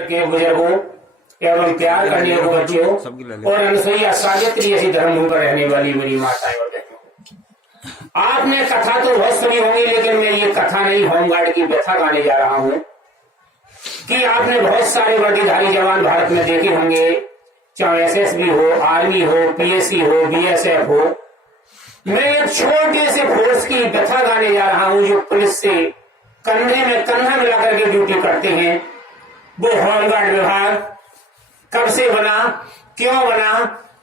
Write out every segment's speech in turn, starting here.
के बुजुर्गों एवं प्यार करने को बच्चों और अनुसुईया सावित्री ऐसी धर्मभूमि पर रहने वाली मेरी माताएं और बहनों, आपने कथा तो बहुत सुनी होंगी, लेकिन मैं ये कथा नहीं, होमगार्ड की व्यथा गाने जा रहा हूँ कि आपने बहुत सारे वर्दीधारी जवान भारत में देखे होंगे, चाहे एसएसबी हो, आर्मी हो, पीएससी हो, बीएसएफ हो। मैं एक छोटे से फोर्स की व्यथा गाने जा रहा हूँ जो पुलिस से कंधे में कंधा मिलाकर के ड्यूटी करते हैं। वो होमगार्ड विभाग कब से बना, क्यों बना,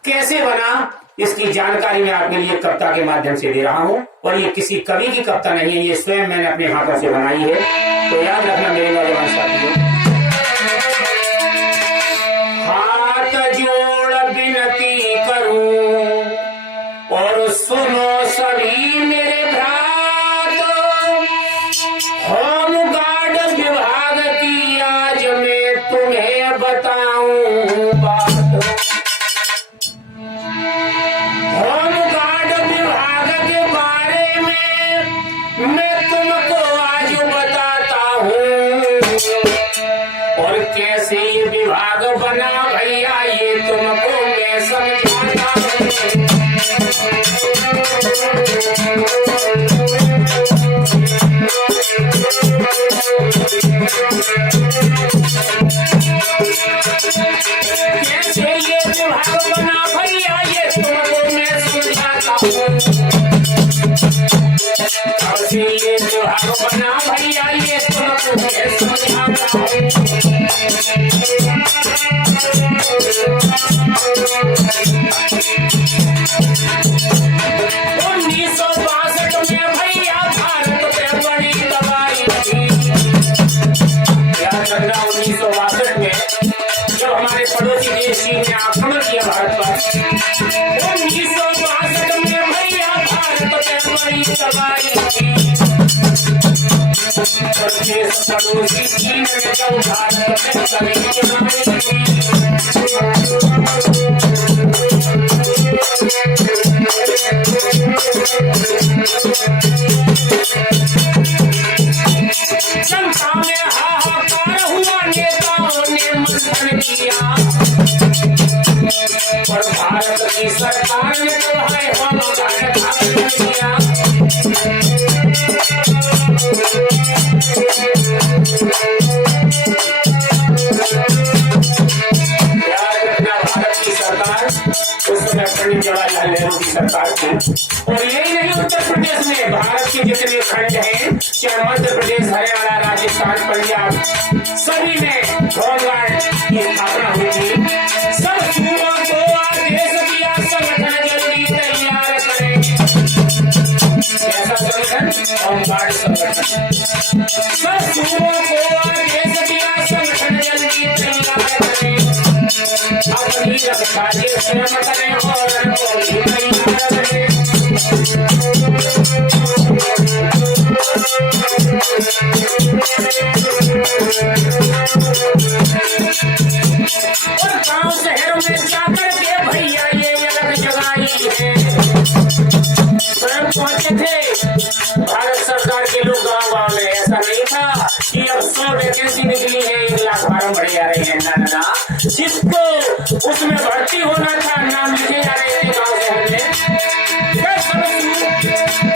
कैसे बना, इसकी जानकारी मैं आपके लिए कविता के माध्यम से दे रहा हूं। और ये किसी कवि की कविता नहीं है, ये स्वयं मैंने अपने हाथों से बनाई है, तो याद रखना मेरे नौजवान साथियों। हाथ जोड़ विनती करूं और सुनो सभी मेरे भ्रात, होमगार्ड विभाग की आज मैं तुम्हें बताऊं बात। होमगार्ड विभाग के बारे में मैं तुमको आज बताता हूं, और कैसे ये विभाग बना भैया ये तुमको मैं समझाता हूं। कैसे ये विभाग बना भैया ये तुमको मैं समझाता हूँ। कैसे ये विभाग बना भैया ये तुमको मैं समझाता हूँ। 1962 में भैया भारत पे बड़ी दवाई थी। याद रखना 1962 में जब हमारे पड़ोसी देश चीन ने आक्रमण किया भारत पर, 1962 में भैया भारत पे बड़ी दवाई थी। पड़ोसी चीन ने जब भारत पे दवाई थी, जनता में हाहाकार हुआ, नेताओं ने मंथन किया, और भारत की सरकार ने तो है होमगार्ड स्थापित किया। याद रखना भारत की सरकार उस समय पंडित जवाहरलाल नेहरू की सरकार थी। और यही नहीं, उत्तर प्रदेश में भारत के जितने खंड हैं, चाहे मध्य प्रदेश, हरियाणा, राजस्थान, पंजाब, सभी में होमगार्ड की स्थापना हुई थी। सब सूबों को आदेश दिया संगठन जल्दी तैयार करें। ऐसा संगठन होमगार्ड संगठन। सब सूबों को आदेश दिया संगठन जल्दी तैयार करें। अपनी रक्षा के स्वयं करें और उनको भी तैयार करें। और गांव शहरों में जाकर के भैया ये अलग जगाई है। स्वयं पहुंचे थे भारत सरकार के लोग गांव गांव में। ऐसा नहीं था कि अब 100 वैकेंसी निकली है, 1 लाख फार्म भरे जा रहे हैं। ना, जिसको उसमें भर्ती होना था नाम लिखे जा रहे थे गांव शहर में।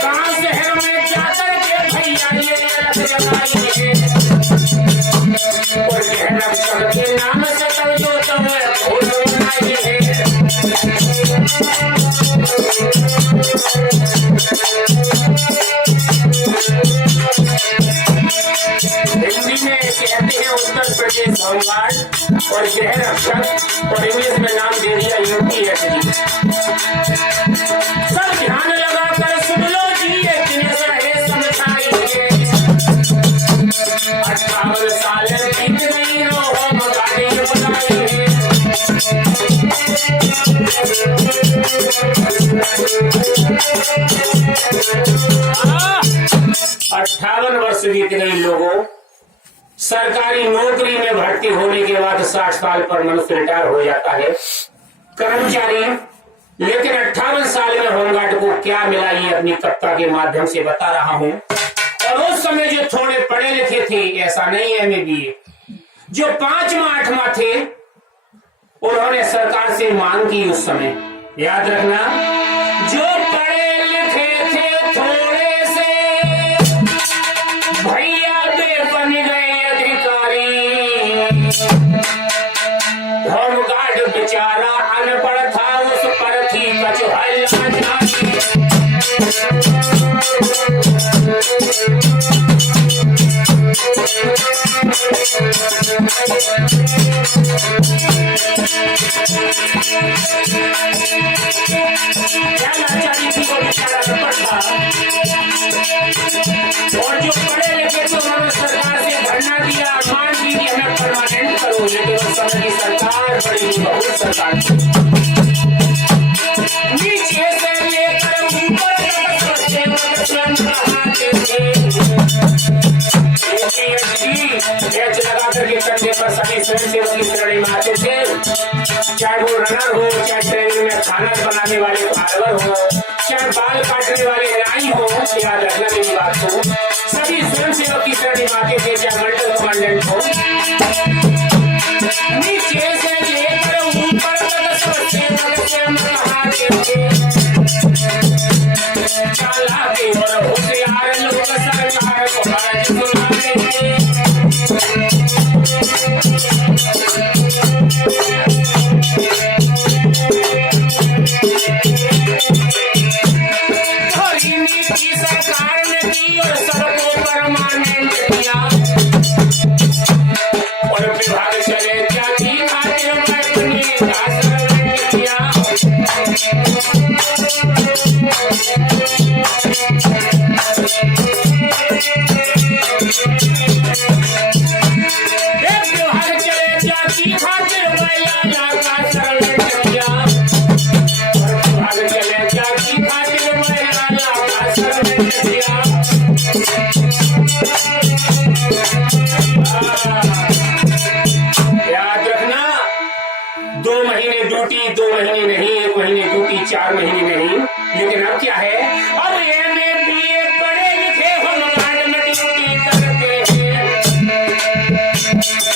गांव शहर में जाकर के भैया ये अलग जगाई है। और जहनम सबके नाम से तवज्जो तो भूल बनाई है। हिंदी में कहते हैं उत्तर प्रदेश होमगार्ड और शहर रक्षक, और इंग्लिश में नाम दे दिया यूपीएससी। सब ध्यान लगाकर सुन लो जी, एक दिन है समझाई है। 58 साल बीत गई रो होमगार्ड बनाई है। 58 वर्ष बीत गई लोगों। सरकारी नौकरी में भर्ती होने के बाद 60 साल पर मनुष्य रिटायर हो जाता है कर्मचारी, लेकिन 58 साल में होमगार्ड को क्या मिला ये अपनी कविता के माध्यम से बता रहा हूं। और उस समय जो थोड़े पढ़े लिखे थे, ऐसा नहीं है मैं भी, जो 5वां 8वां थे उन्होंने सरकार से मांग की उस समय, याद रखना, जो पढ़े लिखे थे थोड़े से भैया वे बन गए अधिकारी। होमगार्ड बेचारा अनपढ़ था, उस पर थी कचहल्ला जाती। और जो पढ़े लिखे तो उन्होंने सरकार से धरना दिया, मांग की कि हमें परमानेंट करो, लेकिन उस समय की सरकार बड़ी बहुत सरकार नीचे से लेकर ऊपर तक स्वयं कहाते थे। लगा करके कंधे पर सभी स्वयंसेवक की श्रेणी में आते थे, चाहे वो रनर हो, चाहे ट्रेनिंग में खाना बनाने वाले फार्मर हो, चाहे बाल काटने वाले नाई हो, याद रखना मेरी बात को, सभी स्वयंसेवक की श्रेणी में आते थे, चाहे मंडल कमांडेंट हो। नीचे से लेकर ऊपर तक स्वयंसेवक स्वयं कहाते थे। चालाकी और होशियार लोग सरकार को हाथ सुनाते थे। सरकार ने की और सबको परमानेंट किया, और विभाग चले जाति खातिर मैं किया। विभाग चले जाति खातिर महिला का सर्वेंट किया, और विभाग चले जाति खातिर महिला का सर्वेंट किया। याद रखना, 2 महीने ड्यूटी, 2 महीने नहीं, 1 महीने ड्यूटी, 4 महीने नहीं, लेकिन अब क्या है, अब एमए बीए पढ़े लिखे होमगार्ड में ड्यूटी करते हैं,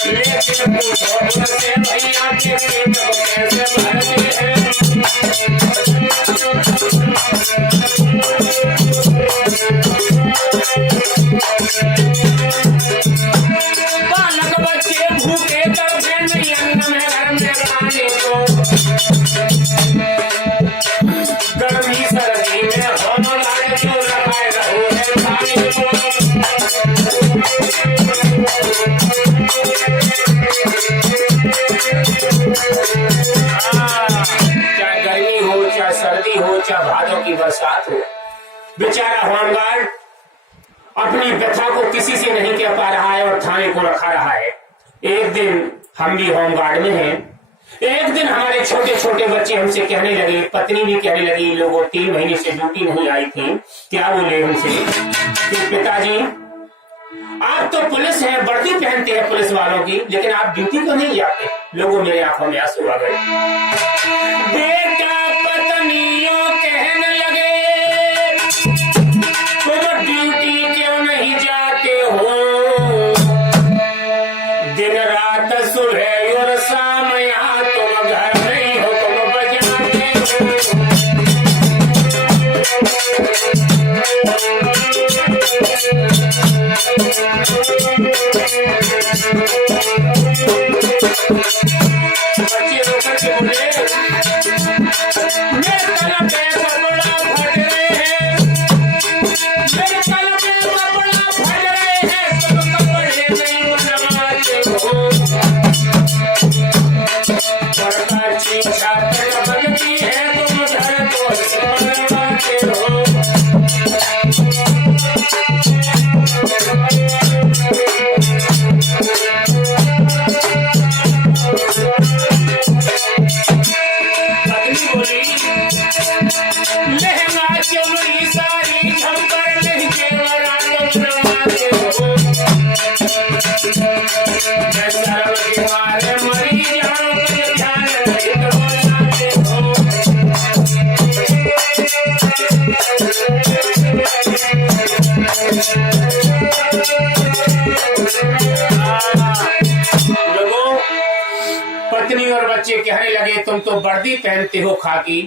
लेकिन पूछो से भैया के पेट को कैसे भरते हैं। बालक बच्चे भूखे तड़पे नहीं अन्न में घर में खाने को, गर्मी सर्दी में होमगार्ड क्यों लगाए रहो है खाने को। चाहे गर्मी हो, चाहे सर्दी हो, चाहे भादों की बरसात हो, बेचारा होमगार्ड अपनी व्यथा को किसी से नहीं कह पा रहा है और थाने को रखा रहा है। एक दिन हम भी होमगार्ड में हैं, एक दिन हमारे छोटे छोटे बच्चे हमसे कहने लगे, पत्नी भी कहने लगी, लोगों 3 महीने से ड्यूटी नहीं आई थी, क्या बोले हमसे कि पिताजी आप तो पुलिस हैं, वर्दी पहनते हैं पुलिस वालों की, लेकिन आप ड्यूटी को नहीं जाते। लोगों मेरे आंखों में आंसू आ गए। बेटा पत्नियों कहने लगे, तुम ड्यूटी क्यों नहीं जाते हो, दिन रात सुबह और शाम यहाँ तुम घर नहीं हो, तुम बजाते हो। बच्चे रोकर के बोले, मेरे कलम पे कपड़ा फट रहे हैं, मेरे कलम पे कपड़ा फट रहे हैं, तुम कपड़े नहीं बनवाते हो। सरकार शिक्षा बनती है, तुम घर को बनवाते हो। लहंगा चुनरी सारी झमकर नहीं केवरा बनवाते हो। मैं शर्म के मारे मरी जाऊं, मुझे ध्यान नहीं बनाते हो। पत्नी और बच्चे कहने लगे तुम तो वर्दी पहनते हो खाकी,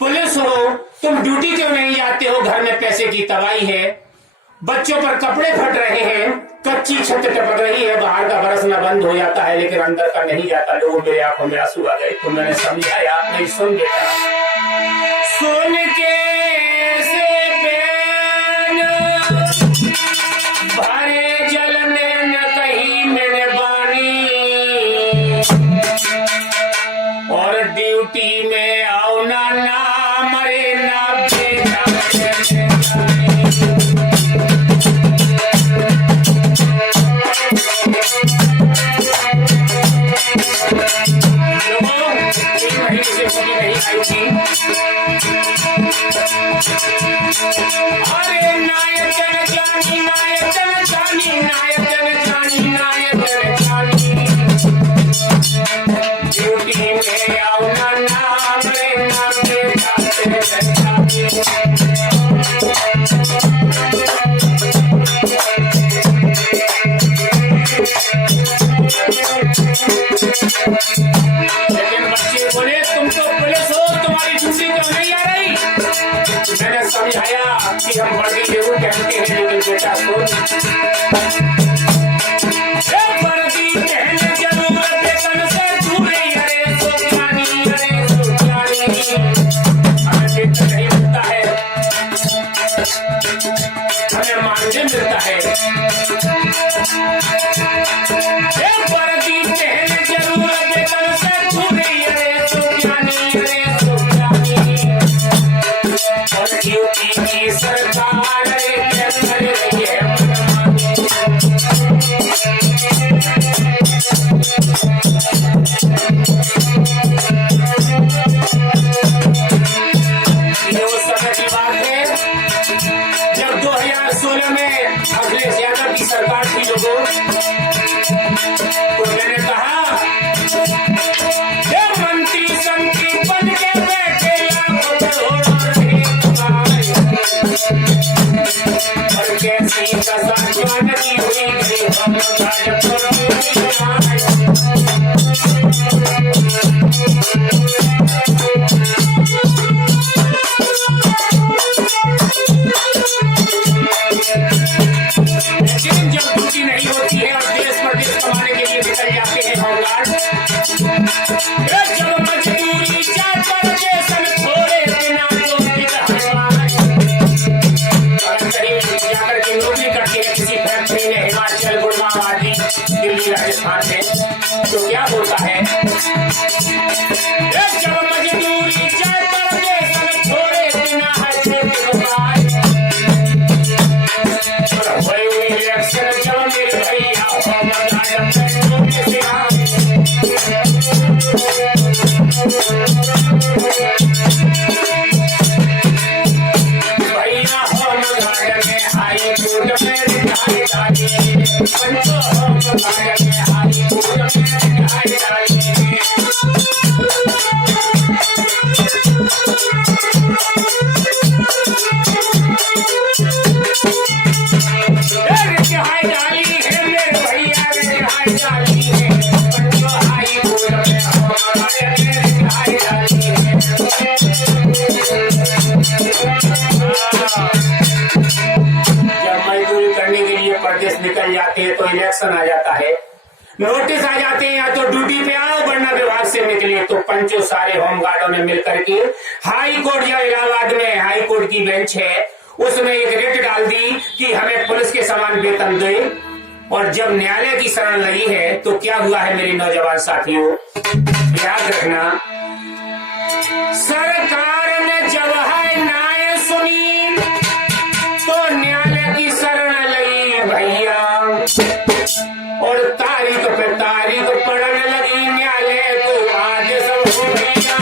पुलिस हो, तुम ड्यूटी क्यों नहीं जाते हो? घर में पैसे की तबाही है, बच्चों पर कपड़े फट रहे हैं, कच्ची छत टपक रही है, बाहर का बरसना बंद हो जाता है लेकिन अंदर का नहीं जाता। लोगों मेरे आंखों में आंसू आ गए। तो मैंने समझाया नहीं, सुन बेटा, सुन के से बैन भरे जल में न कहीं मैंने बानी, और ड्यूटी में आओ ना मरे ना बेटा। अरे नायक जानी नायक जानी नायक जानी नायक जानी, ड्यूटी में आओ ना नाम रे नाम रे लेकिन बच्चे बोले तुम तो पुलिस हो, तुम्हारी ड्यूटी क्यों नहीं आ रही? मैंने समझाया कि हम वर्दी जरूर पहनते हैं लेकिन बेटा सुन, वर्दी पहने जरूर वेतन से दूर, अरे सोचानी हमें वेतन नहीं मिलता है, हमें मानदेय मिलता है। वर्दी पहने जरूर वेतन से दूर, अरे सोचानी और ड्यूटी की सरकार कर रही है। ये उस समय की बात है जब 2016 में अखिलेश यादव की सरकार थी लोगों, तो मैंने कहा मंत्री संत्री बन के बैठे और कैसी कसाई हुई लेकिन जब ड्यूटी नहीं होती है और देश प्रदेश कमाने के लिए निकल जाते हैं होमगार्ड, जब मजदूरी चार परदेशन थोड़े बिना जाकर के नौकरी करते हैं किसी फैक्ट्री में, हिमाचल गुड़गांव आदि दिल्ली राजस्थान में, तो क्या होता है जब मजदूरी चार परदेशन थोड़े बिना इलेक्शन जब मेरे भैया निकल जाते हैं तो इलेक्शन आ जाता है, नोटिस आ जाते हैं या तो ड्यूटी पे आओ वरना विभाग से निकले। तो पंचों सारे होमगार्डों ने मिलकर के हाई कोर्ट, या इलाहाबाद में हाई कोर्ट की बेंच है, उसमें एक रिट डाल दी कि हमें पुलिस के समान वेतन दे। और जब न्यायालय की शरण लगी है तो क्या हुआ है मेरे नौजवान साथियों, याद रखना, सरकार ने जब है न्याय सुनी तो न्यायालय की शरण लगी भैया, और तारीख पे तारीख पढ़ने लगी न्यायालय को आदेश हो गया।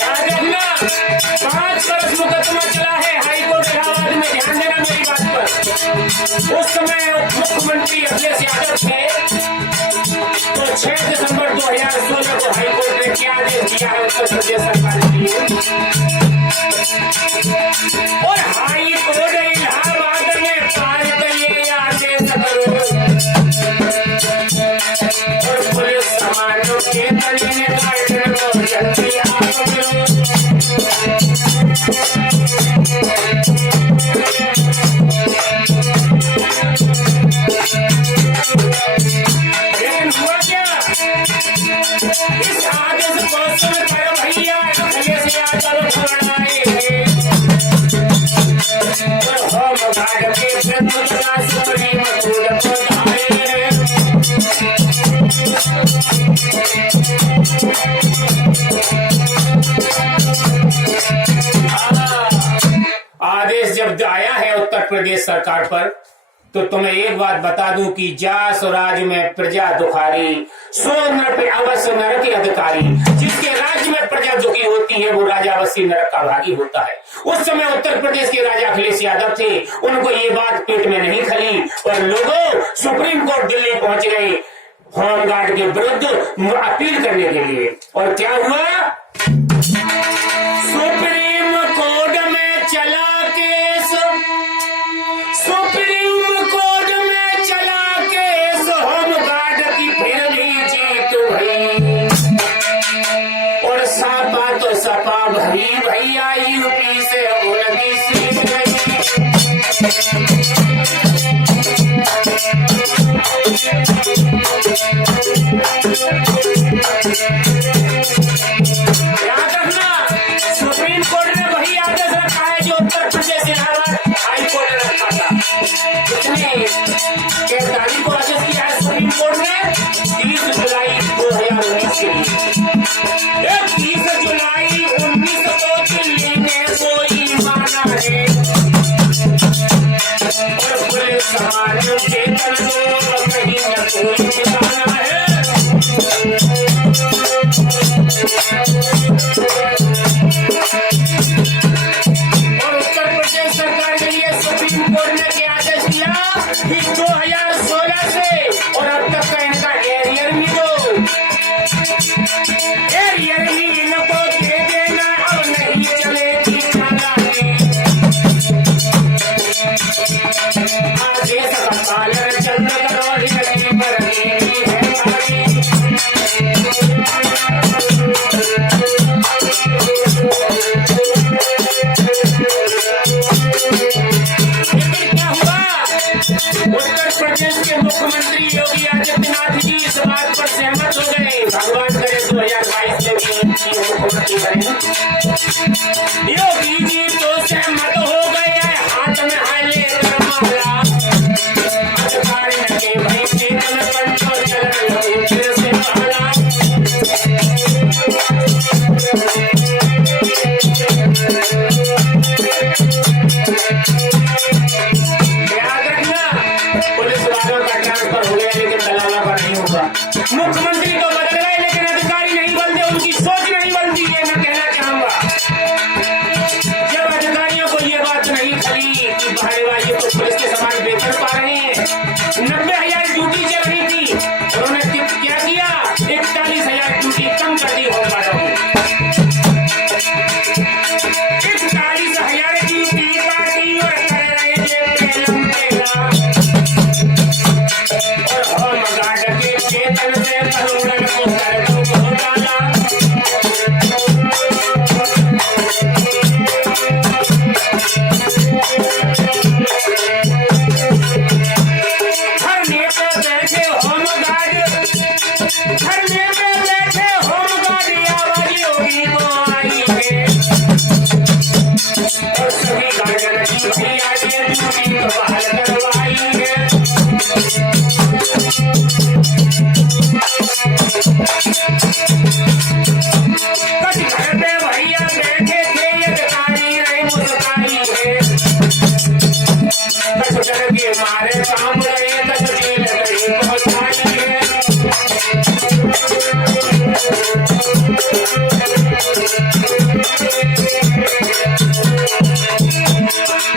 याद रखना 5 वर्ष मुकदमा चला है हाईकोर्ट इलाहाबाद में, ध्यान देना मेरी बात पर। उस समय मुख्यमंत्री अखिलेश यादव थे, तो 6 दिसंबर 2016 को हाईकोर्ट ने क्या आदेश दिया है उत्तर प्रदेश सरकार के लिए। प्रदेश सरकार पर, तो तुम्हें एक बात बता दूं कि जास राज्य में प्रजा दुखारी, सो नर पे अवश्य नरक के अधिकारी। जिसके राज्य में प्रजा दुखी होती है वो राजा अवश्य नरक का भागी होता है। उस समय उत्तर प्रदेश के राजा अखिलेश यादव थे, उनको ये बात पेट में नहीं खली और लोगों सुप्रीम कोर्ट दिल्ली पहुंच गए होमगार्ड के विरुद्ध अपील करने के लिए। और क्या हुआ, सुप्रीम कोर्ट में चला केस, सुप्रीम कोर्ट में चला केस, होमगार्ड की फिर भी जीत भई। और सपा तो सपा भई भैया, यूपी से उनकी सीट गई। याद रखना, सुप्रीम कोर्ट ने वही आदेश रखा है जो उत्तर प्रदेश इलाहाबाद हाई कोर्ट ने रखा था। कितने 43 को आदेश किया है सुप्रीम कोर्ट ने 30 जुलाई 2019 के लिए। 30 जुलाई 19 को दिल्ली ने कोई माना है और पुलिस समाज चेतन को कहीं न कोई ठिकाना है। और उत्तर प्रदेश सरकार के लिए सुप्रीम कोर्ट ने क्या आदेश दिया कि 2016 से और अब तक का इनका एरियर भी दो, एरियर भी इनको दे देना और नहीं चलेगी नालायकी। आदेश का पालन चंद करोड़ गरीब पर है भारी। उत्तर प्रदेश के मुख्यमंत्री योगी आदित्यनाथ जी इस बात पर सहमत हो गए, भगवान करे 2022 में भी मुख्यमंत्री बने। योगी जी तो सहमत हो गए, हाथ में हाले माला, अधिकारी के भाई चेतन पंचो चलन लगे फिर से पहला। मुख्यमंत्री तो बदल गए लेकिन अधिकारी नहीं बदले, उनकी सोच नहीं बदली है। मैं कहना चाहूंगा, जब अधिकारियों को ये बात नहीं खली कि भाई ये तो पुलिस के समान वेतन पा रहे हैं, 90,000 ड्यूटी चल रही थी, उन्होंने क्या किया, 41,000 ड्यूटी कम कर दी होमगार्डों की। 41,000 ड्यूटी काटी और कर रहे थे पेलम पेला। और होमगार्ड के वेतन से करोड़ों को कर दो घोटाला। धरने पे बैठे होमगार्ड, धरने पे बैठे होमगार्ड, आवाज योगी को आई है और सभी गार्डन की भैया ने ड्यूटी बहाल करवाई है। घर पे भैया बैठे थे, अधिकारी रही मुस्काई है, डर के मारे काम रहे, जेल गई पहुंचाई है।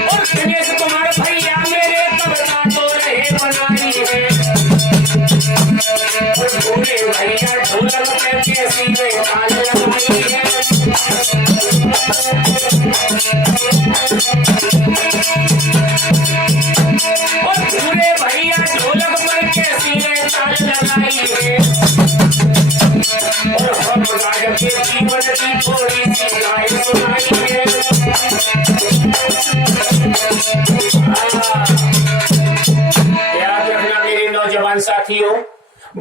और दिनेश कुमार भैया मेरे कविता तो रहे बनाई है। और भूले भैया ढोलक पे कैसी में ताल लगाई है। और भूले भैया ढोलक पर कैसी में ताल लगाई है। और होमगार्ड के जीवन की थोड़ी सी गाय सुनाई है। याद रखना मेरे नौजवान साथियों,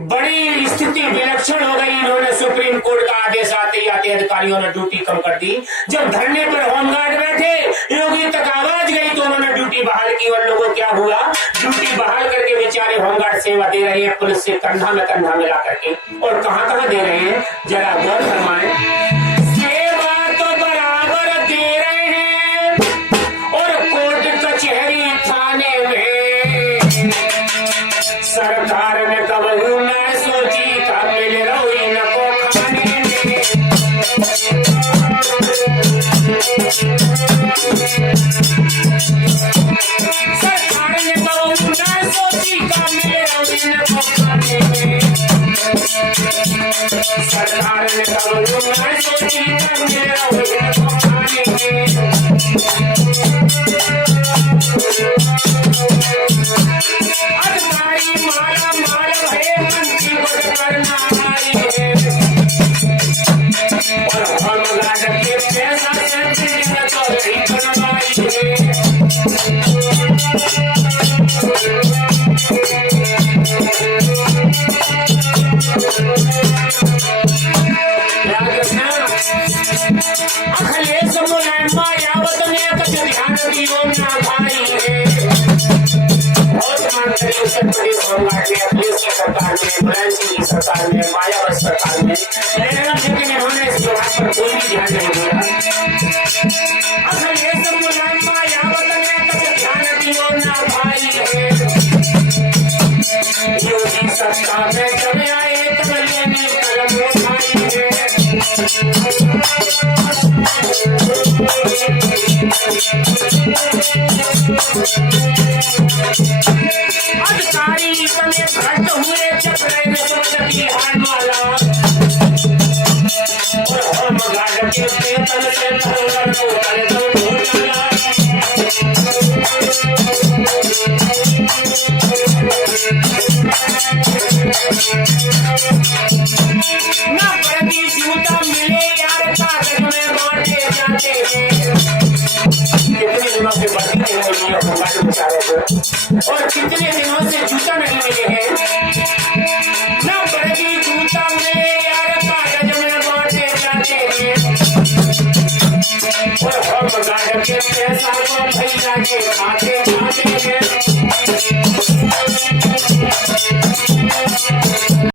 बड़ी स्थिति विलक्षण हो गई। इन्होंने सुप्रीम कोर्ट का आदेश आते ही आते अधिकारियों ने ड्यूटी कम कर दी। जब धरने पर होमगार्ड बैठे, योगी तक आवाज गई तो उन्होंने ड्यूटी बहाल की। और लोगों क्या हुआ, ड्यूटी बहाल करके बेचारे होमगार्ड सेवा दे रहे हैं पुलिस से कंधा में कंधा मिला करके। और कहां कहां दे रहे हैं, जरा गौर फरमाएं। सेवा तो बराबर दे रहे हैं और कोर्ट कचहरी था वाले तो घोटाला ना प्रति जूता मिले यार कागज में बांटे जाते हैं। कितने दिनों से बर्फी नहीं मिली है हमारे बेचारे को, और कितने दिनों से जूता नहीं मिले हैं। ना प्रति जूता मिले यार कागज में बांटे जाते हैं, और हम गाजर के पैसा को भैया के खाते हैं।